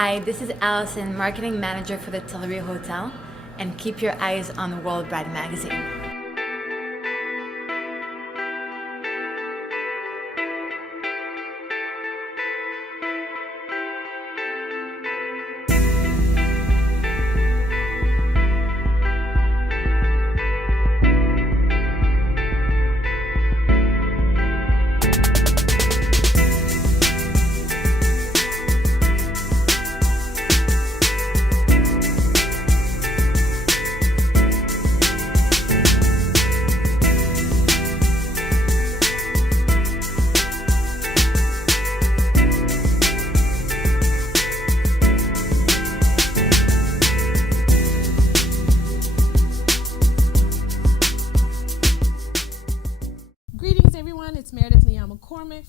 Hi, this is Allison, Marketing Manager for the Tillary Hotel, and keep your eyes on the World Bride magazine.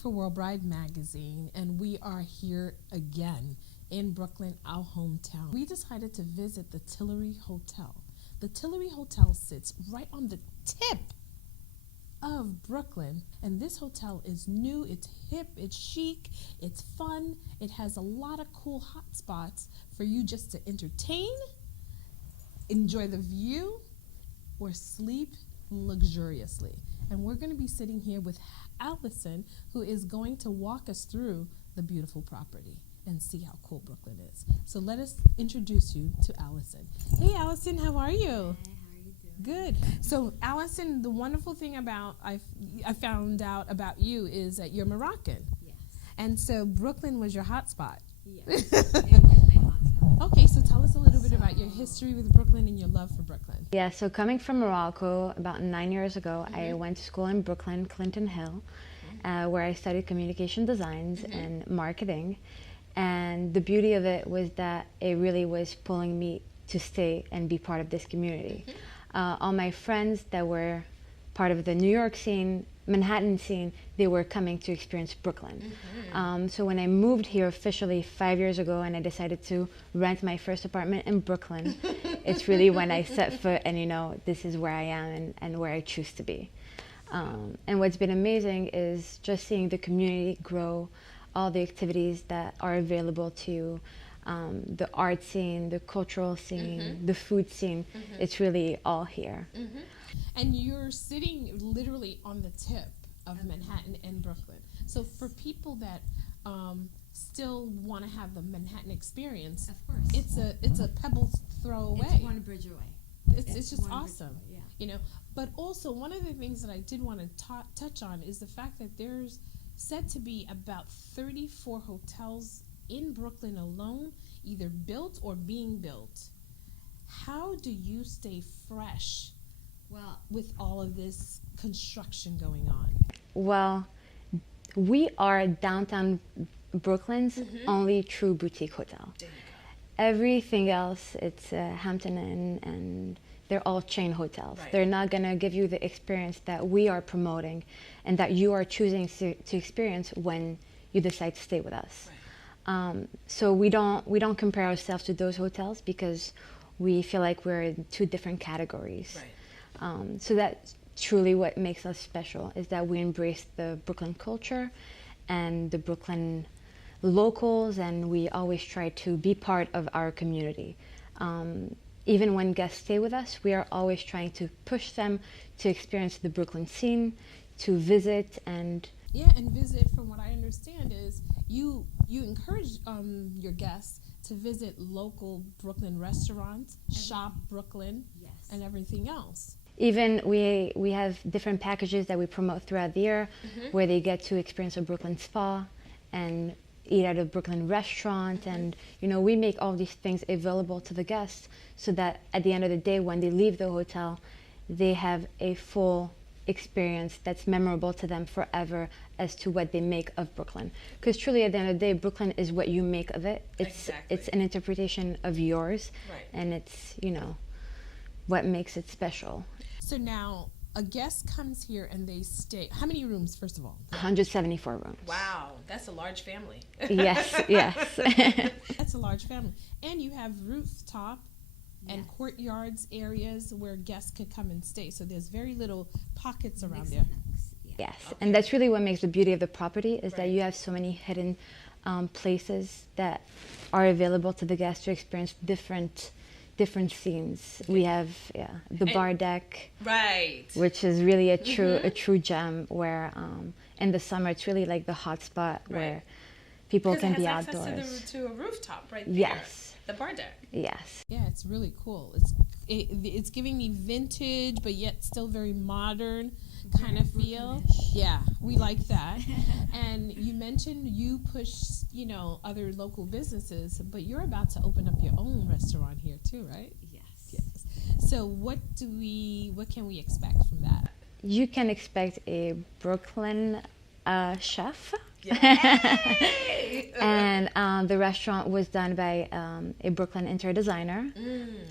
For World Bride Magazine, and we are here again in Brooklyn, our hometown. We decided to visit the Tillary Hotel. The Tillary Hotel sits right on the tip of Brooklyn, and this hotel is new, it's hip, it's chic, it's fun, it has a lot of cool hot spots for you just to entertain, enjoy the view, or sleep luxuriously. And we're going to be sitting here with Allison, who is going to walk us through the beautiful property and see how cool Brooklyn is. So let us introduce you to Allison. Hey, Allison, how are you? Hey, how are you doing? Good. So, Allison, the wonderful thing about I found out about you is that you're Moroccan. Yes. And so Brooklyn was your hot spot. Yes, it was my hotspot. Okay, so tell us a little bit about your history with Brooklyn and your love for Brooklyn. Yeah, so coming from Morocco about 9 years ago, I went to school in Brooklyn, Clinton Hill, where I studied communication designs and marketing. And the beauty of it was that it really was pulling me to stay and be part of this community. All my friends that were part of the New York scene, Manhattan scene, they were coming to experience Brooklyn. So when I moved here officially 5 years ago and I decided to rent my first apartment in Brooklyn, it's really when I set foot and, you know, this is where I am and where I choose to be. And what's been amazing is just seeing the community grow, all the activities that are available to the art scene, the cultural scene, the food scene. It's really all here. And you're sitting literally on the tip of Manhattan and Brooklyn. So for people that still want to have the Manhattan experience, Of course. it's a pebble throw away. It's one bridge away. It's just one awesome. bridge away, yeah. You know, but also one of the things that I did want to touch on is the fact that there's said to be about 34 hotels in Brooklyn alone, either built or being built. How do you stay fresh with all of this construction going on? Well, we are downtown Brooklyn's only true boutique hotel. Everything else, it's Hampton Inn, and they're all chain hotels. They're not going to give you the experience that we are promoting and that you are choosing to experience when you decide to stay with us. So we don't compare ourselves to those hotels because we feel like we're in two different categories. So that's truly what makes us special, is that we embrace the Brooklyn culture and the Brooklyn locals, and we always try to be part of our community. Even when guests stay with us, we are always trying to push them to experience the Brooklyn scene, to visit and... Yeah, and visit, from what I understand, is you encourage your guests to visit local Brooklyn restaurants, shop Brooklyn, and everything else. Even we have different packages that we promote throughout the year where they get to experience a Brooklyn spa and eat at a Brooklyn restaurant. And, you know, we make all these things available to the guests so that at the end of the day, when they leave the hotel, they have a full experience that's memorable to them forever as to what they make of Brooklyn. Because truly, at the end of the day, Brooklyn is what you make of it. It's an interpretation of yours, and it's, you know, what makes it special. So now, a guest comes here and they stay. How many rooms, first of all? 174 rooms. Wow, that's a large family. Yes, yes. That's a large family. And you have rooftop and courtyards areas where guests could come and stay. So there's very little pockets around there. Yes, and that's really what makes the beauty of the property, is that you have so many hidden places that are available to the guests to experience different scenes. We have the bar deck, Right. which is really a true gem. Where in the summer it's really like the hot spot where people can be outdoors. Because it has access to a rooftop right there. Yes. The bar deck. Yes. Yeah, it's really cool. It's giving me vintage, but yet still very modern kind of feel. Yeah, we like that. And you mentioned you push, other local businesses, but you're about to open up your own restaurant here too, right? Yes. So what can we expect from that? You can expect a Brooklyn chef. And the restaurant was done by a Brooklyn interior designer,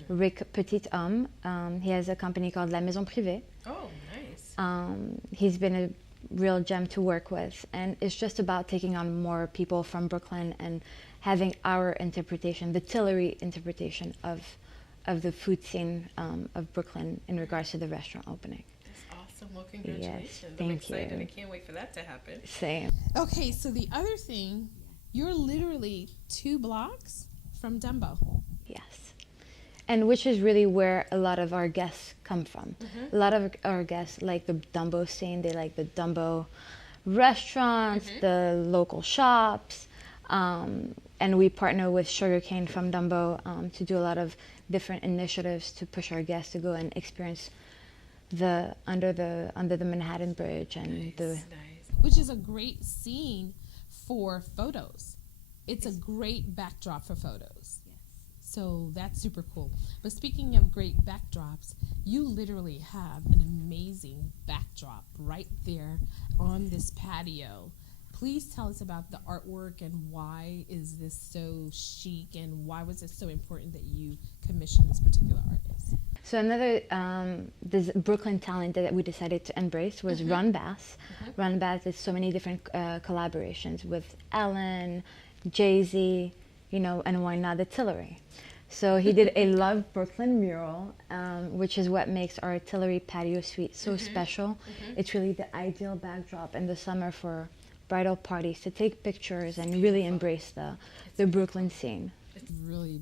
Rick Petithomme. He has a company called La Maison Privée. Oh, nice. He's been a real gem to work with, and it's just about taking on more people from Brooklyn and having our interpretation, the Tillary interpretation of the food scene of Brooklyn in regards to the restaurant opening. Awesome. Well, congratulations. Yes, I'm thank excited. you. I can't wait for that to happen. Same. Okay, so the other thing, you're literally 2 blocks from Dumbo. Yes. And which is really where a lot of our guests come from. A lot of our guests like the Dumbo scene. They like the Dumbo restaurants, the local shops. And we partner with Sugarcane from Dumbo to do a lot of different initiatives to push our guests to go and experience under the Manhattan Bridge and which is a great scene for photos. It's a great backdrop for photos. Yes. So that's super cool. But speaking of great backdrops, you literally have an amazing backdrop right there on this patio. Please tell us about the artwork and why is this so chic and why was it so important that you commissioned this particular artist? So another this Brooklyn talent that we decided to embrace was Ron Bass. Ron Bass did so many different collaborations with Ellen, Jay-Z, and why not the Tillary. So he did a Love Brooklyn mural, which is what makes our Tillary patio suite so special. It's really the ideal backdrop in the summer for bridal parties to take pictures and really embrace the Brooklyn scene. It's really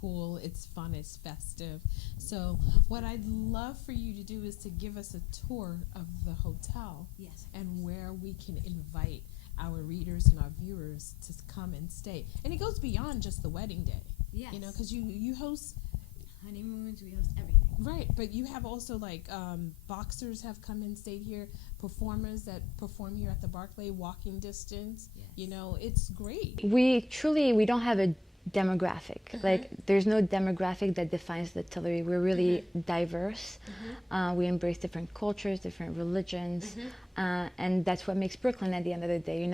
cool, it's fun, it's festive. So what I'd love for you to do is to give us a tour of the hotel. Yes. And where we can invite our readers and our viewers to come and stay. And it goes beyond just the wedding day. Yes. Because you host honeymoons, we host everything. Right, but you have also boxers have come and stayed here, performers that perform here at the Barclay, walking distance. Yes. It's great. We don't have a demographic. Like there's no demographic that defines the Tillary. We're really diverse. We embrace different cultures, different religions, and that's what makes Brooklyn at the end of the day.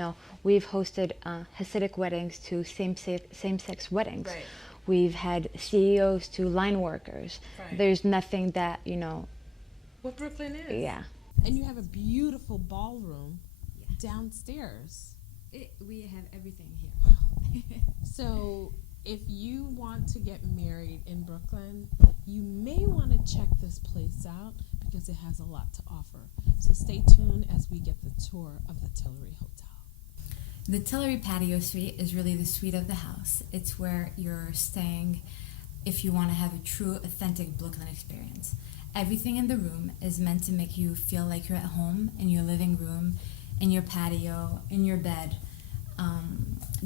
We've hosted Hasidic weddings to same-sex weddings. Right. We've had CEOs to line workers. Right. There's nothing that, What Brooklyn is. Yeah. And you have a beautiful ballroom downstairs. We have everything here. So if you want to get married in Brooklyn, you may want to check this place out because it has a lot to offer. So stay tuned as we get the tour of the Tillary Hotel. The Tillary Patio Suite is really the suite of the house. It's where you're staying if you want to have a true, authentic Brooklyn experience. Everything in the room is meant to make you feel like you're at home in your living room, in your patio, in your bed,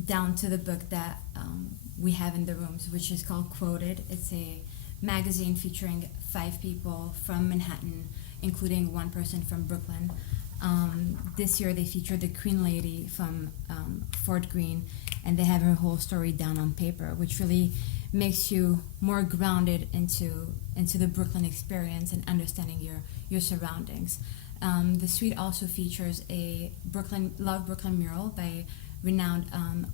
down to the book that we have in the rooms, which is called Quoted. It's a magazine featuring 5 people from Manhattan, including 1 person from Brooklyn. This year they featured the Queen Lady from Fort Greene, and they have her whole story down on paper, which really makes you more grounded into the Brooklyn experience and understanding your surroundings. The suite also features a Love Brooklyn mural by renowned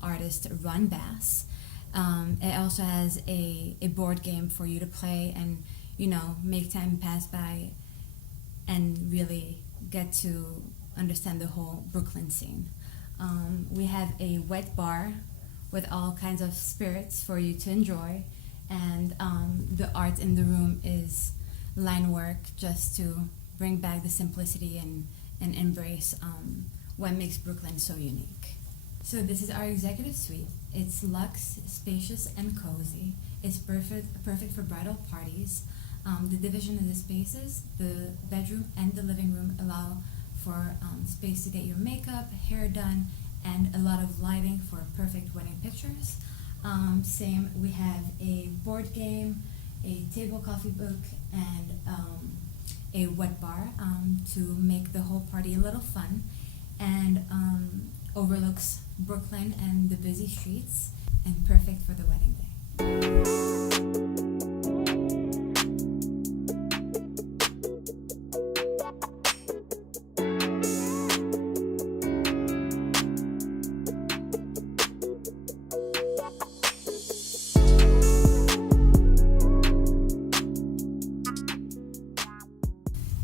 artist Ron Bass. It also has a board game for you to play and make time pass by and really get to understand the whole Brooklyn scene. We have a wet bar with all kinds of spirits for you to enjoy, and the art in the room is line work just to bring back the simplicity and embrace what makes Brooklyn so unique. So this is our executive suite. It's luxe, spacious, and cozy. It's perfect for bridal parties. The division of the spaces, the bedroom and the living room, allow for space to get your makeup, hair done, and a lot of lighting for perfect wedding pictures. Same, we have a board game, a table coffee book, and a wet bar to make the whole party a little fun, and overlooks Brooklyn and the busy streets, and perfect for the wedding day.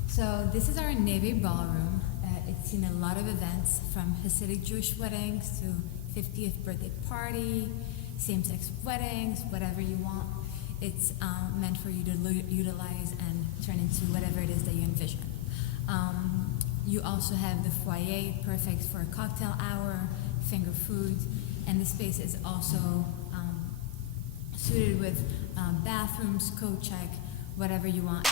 So this is our Navy ballroom. It's seen a lot of events, from Hasidic Jewish weddings to 50th birthday party, same-sex weddings, whatever you want. It's meant for you to utilize and turn into whatever it is that you envision. You also have the foyer, perfect for a cocktail hour, finger food, and the space is also suited with bathrooms, coat check, whatever you want.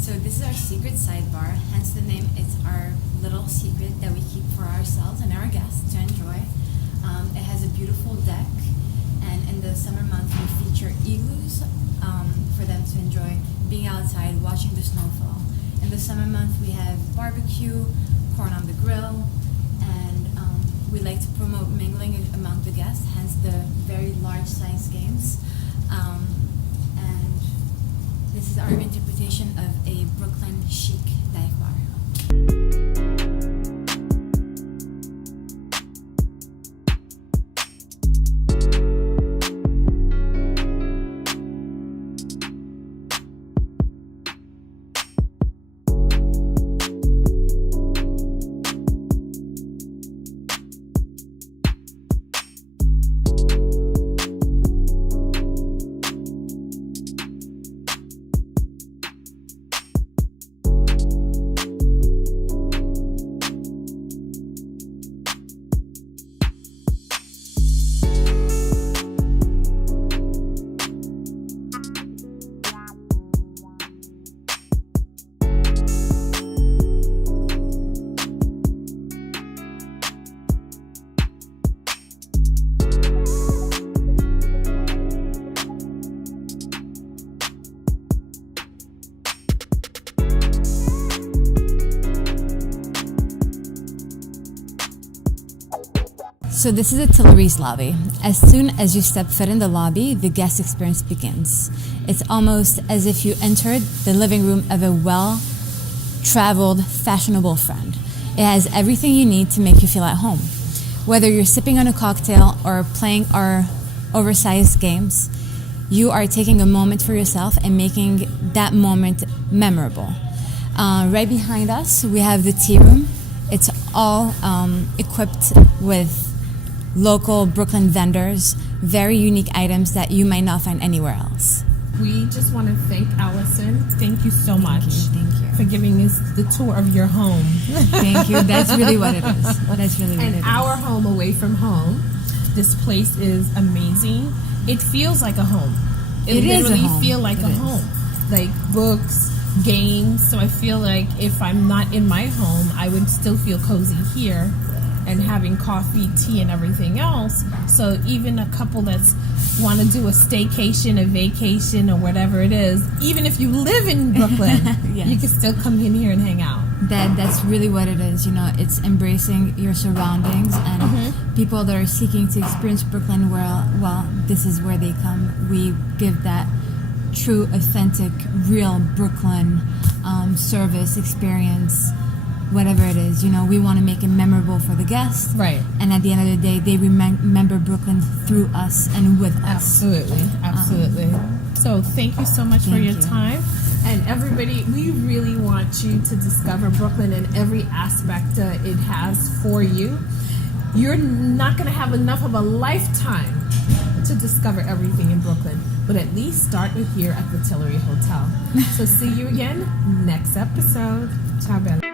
So this is our secret sidebar, hence the name. It's our little secret that we keep for ourselves and our guests to enjoy. It has a beautiful deck, and in the summer months we feature igloos for them to enjoy being outside, watching the snowfall. In the summer month we have barbecue, corn on the grill, and we like to promote mingling among the guests, hence the very large size games. And this is our interpretation of a Brooklyn chic dive bar. So this is the Tillary's lobby. As soon as you step foot in the lobby, the guest experience begins. It's almost as if you entered the living room of a well-traveled, fashionable friend. It has everything you need to make you feel at home. Whether you're sipping on a cocktail or playing our oversized games, you are taking a moment for yourself and making that moment memorable. Right behind us, we have the tea room. It's all equipped with local Brooklyn vendors, very unique items that you might not find anywhere else. We just want to thank Allison. Thank you so much. Thank you. For giving us the tour of your home. Thank you. That's really what it is. That's really what it is. And our home away from home. This place is amazing. It feels like a home. It is a literally home. feels like It a is. home. Like books, games. So I feel like if I'm not in my home, I would still feel cozy here and having coffee, tea, and everything else. So even a couple that's want to do a staycation, a vacation, or whatever it is, even if you live in Brooklyn, Yes. you can still come in here and hang out. That's really what it is. You know, it's embracing your surroundings, and people that are seeking to experience Brooklyn, well, this is where they come. We give that true, authentic, real Brooklyn service experience whatever it is. You know, we want to make it memorable for the guests. Right. And at the end of the day, they remember Brooklyn through us and with us. Absolutely. Absolutely. So thank you so much for your you. time. And everybody, we really want you to discover Brooklyn in every aspect it has for you. You're not going to have enough of a lifetime to discover everything in Brooklyn, but at least start with here at the Tillary Hotel. So see you again next episode. Ciao, Bella.